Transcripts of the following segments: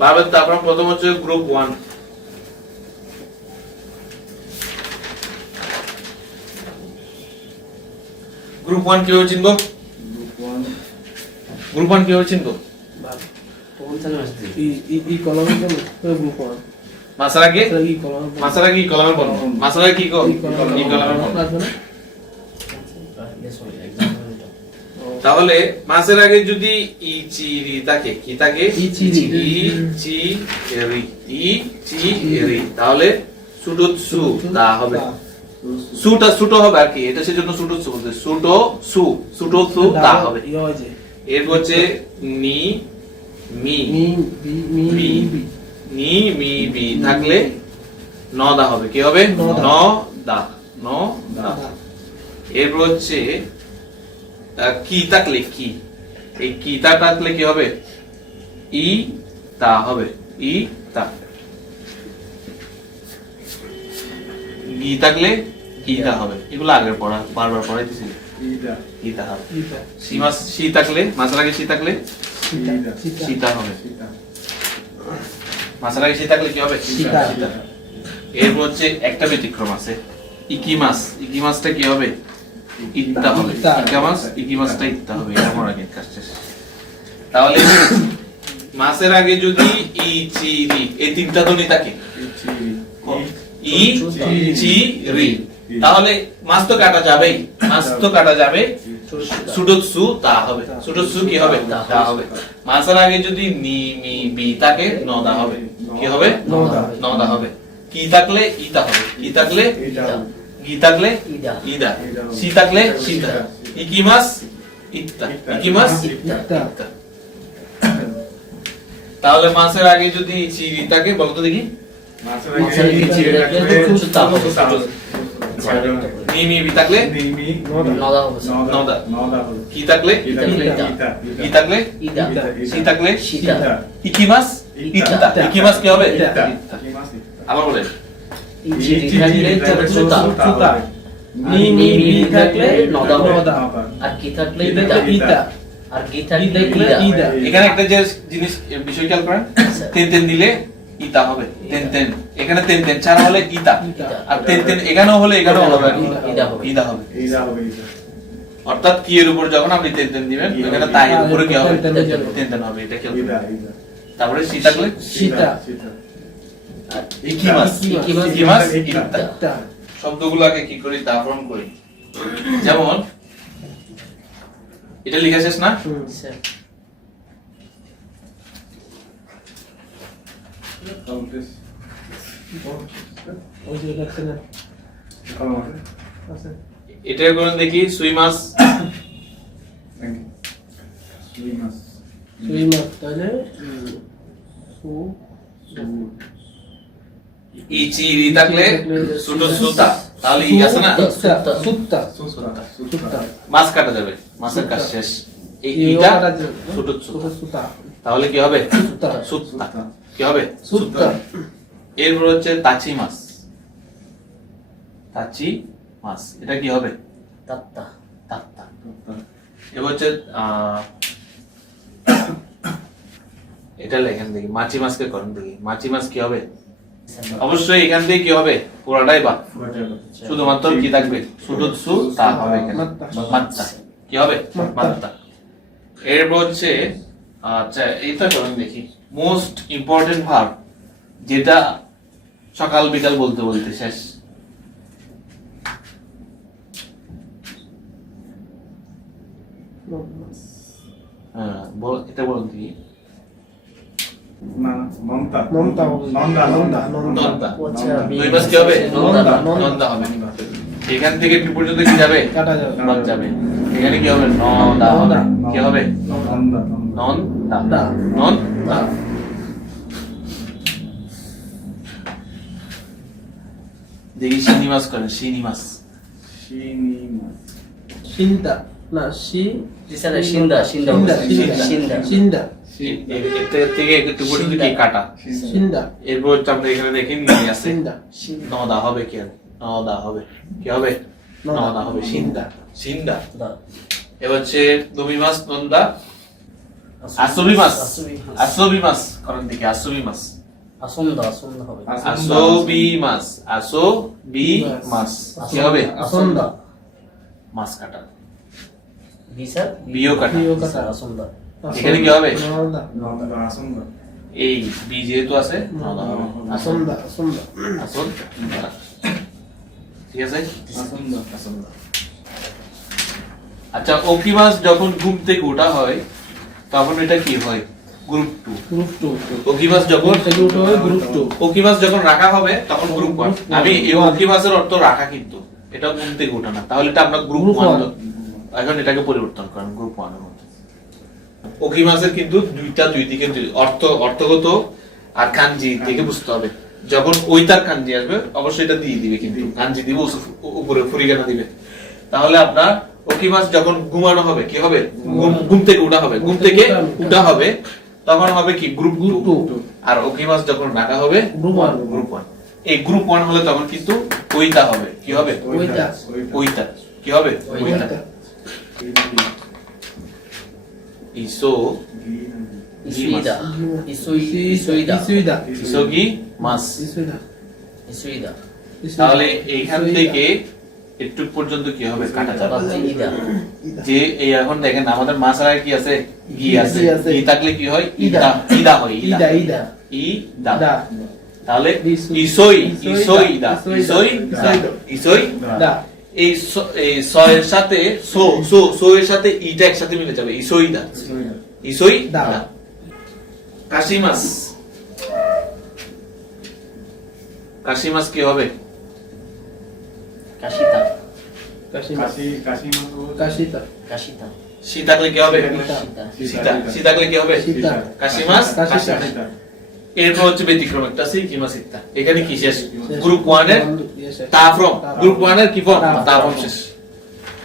ভাবের তারপর প্রথম হচ্ছে গ্রুপ ওয়ান গ্রুপ ওয়ান কীভাবে চিনবো? গ্রুপ ওয়ান কীভাবে চিনবো? ই ই ই কলমে কেন গ্রুপ ওয়ান মাসারা কি? মাসারা কি কলমে বলো। মাসারা কি কো ই কলমে ই কলমে বলো আসবে না তাহলে মাসের আগে যদি ই চি রি থাকে কি থাকে? ই চি রি। ই চি রি ই চি রি তাহলে সুটো সু। তা হবে। সুটা সুটো হবে আর কি। এটা সেজন্য সুটো সু বলতে। সুটো সু। সুটো সু তা হবে। এর হচ্ছে নি মি। বি নি মি বি। থাকলে ন দা হবে। কি হবে? ন দা। ন দা এরপর হচ্ছে কি থাকলে কি? এই কি তা থাকলে কি হবে? ই তা হবে। ই তা। ই থাকলে ই তা হবে। এগুলো আগের পড়া বারবার পড়াইতেছি। ই তা। হবে। সীমা সি থাকলে মাসার আগে সি থাকলে সিটা সিটা সীতা হবে। মাসার আগে সি থাকলে কি হবে? সীতা। এরপর হচ্ছে একটা ব্যতিক্রম আছে। ইকি মাছ ইকি মাছটা কি হবে? ইত্তা হবে। ইত্তা। ইকা মাছ ইকি মাছটা ইত্তা হবে এটা আমার আগে কাজ শেষ। তাহলে মাছের আগে যদি ই চি রি এই তিনটা ধ্বনি থাকে। ই চি রি। তাহলে মাছ তো কাটা যাবেই। মাছ তো কাটা যাবে। সুডোৎসু তা হবে। সুডোৎসু কি হবে? তা হবে। মাছের আগে যদি নি মি বি থাকে নদা হবে। কি হবে? নদা। নদা হবে। কি থাকলে ইতা হবে। কি থাকলে থাকলে? ইদা। সি থাকলে সীতা ইত্তা। ইত্তা। তাহলে মাছের আগে যদি চিরি থাকে বলতো দেখি। নি মি বি থাকলে নদা। নদা কি থাকলে? কি থাকলে? সি থাকলে? সীতা ইত্তা। ইকি কি হবে? আবার বলে। সুতা নি মি বি থাকলে নদা আর কি থাকলে ইদা আর কি থাকলে এখানে একটা যে জিনিস বিষয় খেয়াল করেন আচ্ছা। তেন তেন দিলে ইতা হবে এখানে ছাড়া হলে ইতা আর তেন তেন এখানেও হলে এখানেও হবে ইদা হবে। ইদা হবে অর্থাৎ কি এর উপর যখন আপনি তেন তেন দিবেন এখানে তাই এর উপরে কি হবে তেন তেন হবে এটা খেয়াল। তারপরে সি থাকলে সীতা শব্দগুলোকে কি করি? দাফরণ করি। যেমন এটা লিখে শেষ না? এটা করে দেখি সুই মাছ। সুই মাছ। তাহলে সু ইচি রি থাকলে সুটো সুতা তাহলে ই আছে না? সুত্তা সুত্তা মাছ কাটা যাবে মাছের কাজ শেষ। এই ইটা ছোট ছোট সুতা। সুতা। তাহলে কি হবে? সুতা। কি হবে? সুত্তা এরপর হচ্ছে তাচি মাছ। তাচি মাছ। এটা কি হবে? তাত্তা। তাত্তা। এবার হচ্ছে আহ, এটা লেখেন দেখি। মাছি মাছকে করেন দেখি। মাছি মাছ কি হবে? অবশ্যই এখান থেকে কি হবে? পুরাটাই বা শুধুমাত্র কি থাকবে? সুদুৎসু তা হবে মাত্তা। কি হবে? মাত্তা। এরপর হচ্ছে আচ্ছা এইটা করেন দেখি। মোস্ট ইম্পর্টেন্ট ভার্ব যেটা সকাল বিকাল বলতে বলতে শেষ। হ্যাঁ এটা বলুন দেখি। নন্তা নন্তা নন্তা নন্দা দুই মাস কি হবে? নন্দা। নন্দা হবে এখান থেকে কি পর্যন্ত কি যাবে? কাটা যাবে। যাবে। এখানে কি হবে? নদা কি হবে? নন দা দা। দেখি শ্রীনিবাস করেন শ্রীনিবাস। সিন্দা না সি দিশারে সিন্দা সিন্দা। সিন্দা। সিন্দা। থেকে- একটু কাটা। এরপর হচ্ছে আমরা এখানে দেখি নিয়ে আছে। নদা হবে কি নদা হবে। কি হবে? নদা। নদা হবে। সিন্দা। সিন্দা। দা। হচ্ছে দমি মাছ নন্দা। আসবি মাছ আসবি মাছ। আসবি মাছ আসবি মাছ আসন্দ আসন্দ হবে। আসবি মাছ আসবি মাছ কি হবে? আসন্দ। মাছ কাটা। বিসার বিও কাটা। বিও কাটা। আসন্দ। এখানে কি হবে? এই বি যেহেতু আছে নদা হবে। আসন আসন্দা আসন্দা। আসন? ঠিক আছে? আচ্ছা ওকি মাছ যখন ঘুম থেকে ওঠা হয় তখন এটা কি হয়? গ্রুপ টু গ্রুপ টু যখন হয় গ্রুপ টু যখন রাখা হবে তখন গ্রুপ ওয়ান আমি এই অর্থ রাখা কিন্তু। এটা ঘুম থেকে ওঠা না। তাহলে এটা আমরা গ্রুপ ওয়ান এখন এটাকে পরিবর্তন করেন গ্রুপ ওয়ানের মধ্যে। ওকি মাছের কিন্তু দুইটা দুই দিকে অর্থ অর্থগত আর কাঞ্জি থেকে বুঝতে হবে। যখন ওই তার কাঞ্জি আসবে অবশ্যই এটা দিয়ে দিবে কিন্তু। কাঞ্জি দিবে উপরে ফুরিগানা দিবে। তাহলে আপনার ওকি মাছ যখন ঘুমানো হবে কি হবে? ঘুম- ঘুম থেকে উঠা হবে। ঘুম থেকে উঠা হবে তখন হবে কি? Group group two. আর ওকি মাছ যখন রাখা হবে গ্রুপ ওয়ান। Group one. এই গ্রুপ ওয়ান হলে তখন কিন্তু ওইটা হবে। কি হবে? ওইটা। ওইটা। কি হবে? ওইটা। ওইটা ইসো ইসুইদা ইসুই ইসুইদা ইসুইদা ইসো কি মাছ ইসুইদা ইসুইদা তাহলে এইখান থেকে একটু পর্যন্ত কি হবে? কাটা যাবে। ইদা। যে এই এখন দেখেন আমাদের মাছের আগে কি আছে? গি আছে? গি থাকলে কি হয়? ইদা। ইদা। ইদা হয় ইদা। ইদা ইদা। তাহলে ইসোই ইসোই ইসোই দা। দা ইসোই ইসোই দা এই স- এই স এর সাথে সো সো সো এর সাথে ইটা একসাথে মিলে যাবে। ইসোই দা ইসোই দা। দা কাশি মাছ কাশি মাছ কি হবে? কাশিতা। কাশিতা। কাশিতা। সি থাকলে কি হবে? সীতা। সি কি হবে? সীতা। কাশি মাছ এরপর হচ্ছে ব্যতিক্রম একটা। আছে এখানে কি শেষ? শেষ। গ্রুপ ওয়ানের Yes, তা ফ্রম তা গ্রুপ ওয়ানের কি ফর্ম তা তা from। ফর্ম শেষ।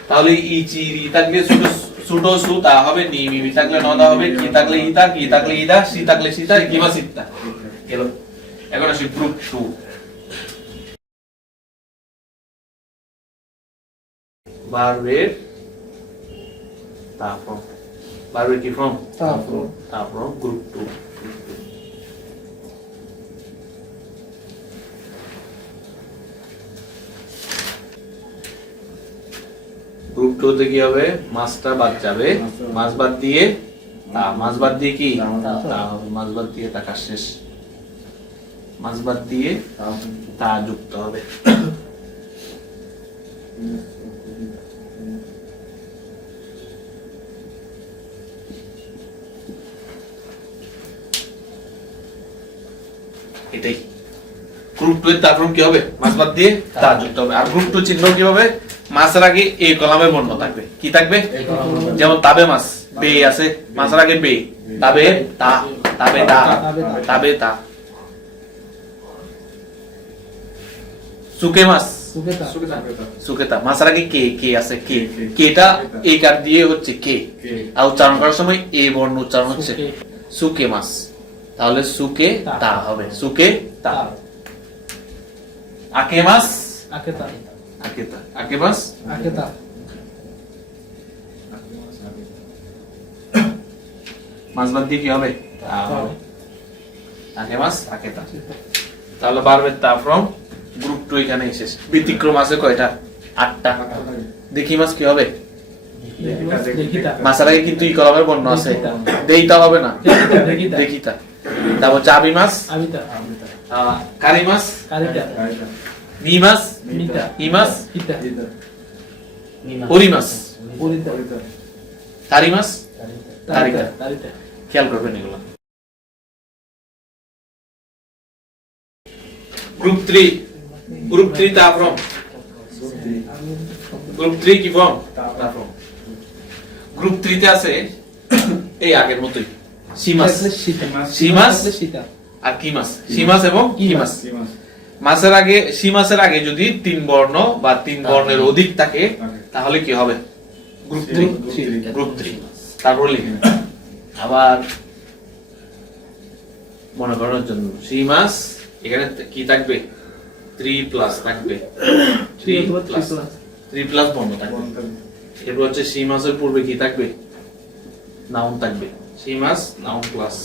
তাহলে ই চি রি থাকলে ছোট ছোট সু তা হবে নি মি মি থাকলে নদা হবে কি থাকলে ইতা কি থাকলে ইদা সি থাকলে সীতা কি মাছ গেল। এখন আসি গ্রুপ টু বারবের বারবের কি ফ্রম গ্রুপ টু গ্রুপ কি হবে? মাছটা বাদ যাবে। মাছ বাদ দিয়ে তা মাছ বাদ দিয়ে কি? তা হবে মাছ বাদ দিয়ে টাকা শেষ। মাছ বাদ দিয়ে তা যুক্ত হবে। এটাই। গ্রুপ টু এর তারপর কি হবে? মাছ বাদ দিয়ে তা যুক্ত হবে। আর গ্রুপ টু চিহ্ন কি হবে? মাছের আগে এই কলামে বর্ণ থাকবে। কি থাকবে? যেমন তাবে মাছ বে আছে মাছের আগে বে। তাবে তা তাবে তা তাবে তা। সুকে মাছ। সুকেতা সুকেতা মাছের আগে কে কে আছে? কে? কেটা এই কার দিয়ে হচ্ছে কে। আর উচ্চারণ করার সময় এ বর্ণ উচ্চারণ হচ্ছে সুকে। মাছ। তাহলে সুকে তা। হবে। সুকে তা। আকে মাছ? আকেতা আকে তা। আকে মাছ আকেতা মাছ দিয়ে কি হবে তা হবে। আকে মাছ আকে তা তাহলে বাড়বে তা ফ্রম গ্রুপ টু এখানে শেষ ব্যতিক্রম আছে কয়টা আটটা দেখি মাছ কি হবে মাছের আগে কিন্তু ই কলমের বর্ণ আছে দেইতা হবে না দেখিতা তারপর চাবি মাছ কারি মাছ কারিতা খেয়াল করবেন এগুলো গ্রুপ থ্রি গ্রুপ থ্রি তা ফ্রম গ্রুপ থ্রি কি ফর্ম তা ফ্রম গ্রুপ থ্রিতে আছে এই আগের মতোই সি মাছ সি মাছ? থাকলে আর কি মাছ সি মাছ এবং কি কি মাছ মাছের আগে সি মাছের আগে যদি তিন বর্ণ বা তিন বর্ণের অধিক থাকে তাহলে কি হবে? Group three. Group three. তারপর লিখে আবার মনে করার জন্য সি মাস এখানে কি থাকবে? থ্রি প্লাস থাকবে। Three plus. থ্রি প্লাস বন্ধ থাকবে। এরপর হচ্ছে সি মাসের পূর্বে কি থাকবে? নাউন থাকবে। সীমাস নাউন প্লাস।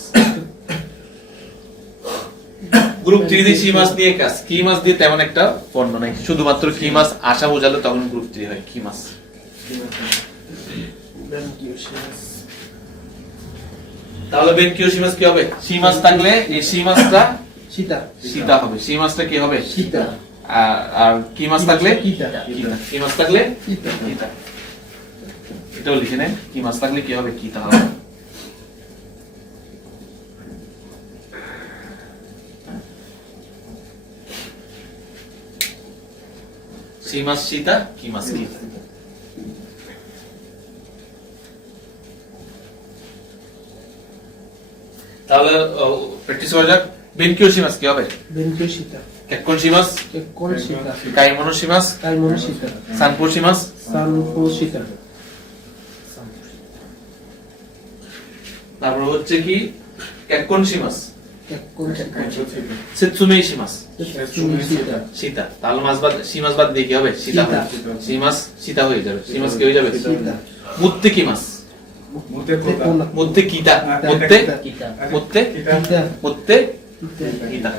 গ্রুপ থ্রি দিয়ে সি মাস দিয়ে কাজ। কি মাস দিয়ে তেমন একটা পণ্য নাই। শুধুমাত্র কি মাস আশা বোঝালে তখন গ্রুপ থ্রি হয় কি মাস। তাহলে বেন কিউ সি মাস কি হবে? সি থাকলে এই সি মাসটা সীতা। সীতা হবে। সি মাসটা কি হবে? সীতা। আর আর কি মাস থাকলে? কিতা কি মাস থাকলে কিতা কিতা এটাও লিখে নেন। কি মাস থাকলে কি হবে? কিতা হবে সি মাস সীতা কি কি তাহলে প্র্যাকটিস করা যাক। বেনকিও সীমাস কি হবে? বেনকে সীতা কেক্কন সীমাস কে কোন সীতা কাইমনো সীমাস তাই মনে সীতা সানপুর সীমাস সানপো সীতা তারপর হচ্ছে কি? কেক্কন সীমাস সেতসুমেই সীমাস। সীতা। তাল বাদ সীমাস বাদ দিয়ে কি হবে? সীতা সীতা। সীমাস সীতা হয়ে যাবে। সীমাস কি হয়ে যাবে? মুত্তে কি মাস? তে মুত্তে কিতা। মুত্তে? কিতা। মুত্তে? কিতা। মুত্তে? কিতা।